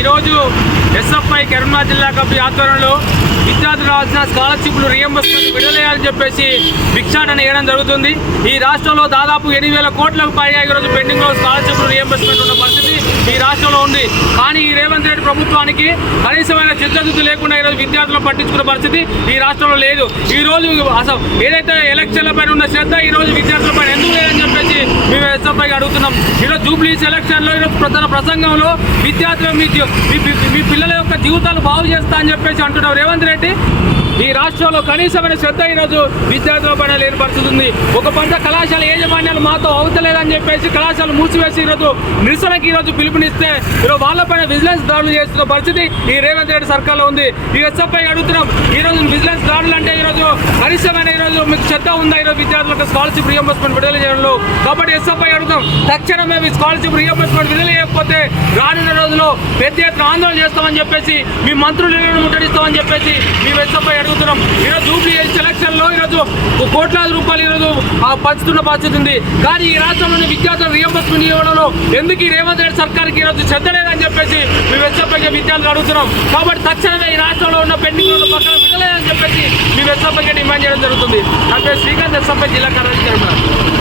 ఈరోజు ఎస్ఎఫ్ఐ కరీంనగర్ జిల్లా కమిటీ ఆధ్వర్యంలో విద్యార్థులు రావాల్సిన స్కాలర్షిప్లు రీఎంబర్స్మెంట్ విడుదలయ్యాలని చెప్పేసి భిక్షాటన వేయడం జరుగుతుంది. ఈ రాష్ట్రంలో దాదాపు 8,000 కోట్లకు పైగా ఈరోజు పెండింగ్లో స్కాలర్షిప్లు రీఎంబర్స్మెంట్ ఉన్న పరిస్థితి ఈ రాష్ట్రంలో ఉంది. కానీ ఈ రేవంత్ రెడ్డి ప్రభుత్వానికి కనీసమైన చిత్తశుద్ధి లేకుండా ఈరోజు విద్యార్థులను పట్టించుకున్న పరిస్థితి ఈ రాష్ట్రంలో లేదు. ఈరోజు అసలు ఏదైతే ఎలక్షన్ల పైన ఉన్న శ్రద్ధ ఈరోజు విద్యార్థుల పైన ఎందుకు లేదని చెప్పేసి మేము ఎస్ఎఫ్ఐకి అడుగుతున్నాం. ఈరోజు జూబ్లీస్ ఎలక్షన్లో ఈరోజు ప్రధాన ప్రసంగంలో విద్యార్థులు మీ పిల్లల యొక్క జీవితాలు బాగు చేస్తా అని చెప్పేసి అంటున్నారు రేవంత్ రెడ్డి. ఈ రాష్ట్రంలో కనీసమైన శ్రద్ధ ఈరోజు విద్యార్థుల పైన లేని పరిస్థితి ఉంది. ఒక పంట కళాశాల యాజమాన్యాలు మాతో అవుతలేదని చెప్పేసి కళాశాలలు మూసివేసి ఈరోజు నిరసనకి ఈరోజు పిలుపునిస్తే ఈరోజు వాళ్ళపైన విజిలెన్స్ దాడులు చేస్తున్న పరిస్థితి ఈ రేవంత్ రెడ్డి సర్కార్లో ఉంది. ఈ ఎస్ఎఫ్ఐ అడుగుతున్నాం, ఈరోజు విజిలెన్స్ దాడులు అంటే ఈరోజు కనీసమైన ఈరోజు మీకు శ్రద్ధ ఉందా ఈరోజు విద్యార్థులకు స్కాలర్షిప్ రీఎంబర్స్మెంట్ విడుదల చేయడంలో? కాబట్టి ఎస్ఎఫ్ఐ అడుగుతాం, తక్షణమే మీ స్కాలర్షిప్ రీఎంబర్స్మెంట్ విడుదల చేయకపోతే రానున్న రోజుల్లో పెద్ద ఎత్తున ఆందోళన చేస్తామని చెప్పేసి మీ మంత్రులను ముట్టడిస్తామని చెప్పేసి మేము ఎస్ఎఫ్ఐ అడుగుతున్నాం. ఈరోజు జూబ్లీ ఎలక్షన్లో ఈరోజు కోట్లాది రూపాయలు ఈరోజు పంచుతున్న పరిస్థితి ఉంది. కానీ ఈ రాష్ట్రంలోని విద్యార్థులు రీఎంబర్స్మెంట్ ఇవ్వడంలో ఎందుకు ఈ రేవంత్ రెడ్డి సర్కార్కి ఈరోజు శ్రద్ధ లేదని చెప్పేసి మేము ఎస్ఎఫ్ఐగా విద్యార్థులు అడుగుతున్నాం. కాబట్టి తక్షణమే ఈ రాష్ట్రంలో ఉన్న పెండింగ్ పక్కన విడుదలేదని చెప్పేసి మేము ఎస్ఎఫ్ఐగా డిమాండ్ చేయడం జరుగుతుంది. నా పేరు శ్రీకాంత్, ఎస్ఎఫ్ఐ జిల్లా కార్యదర్శి.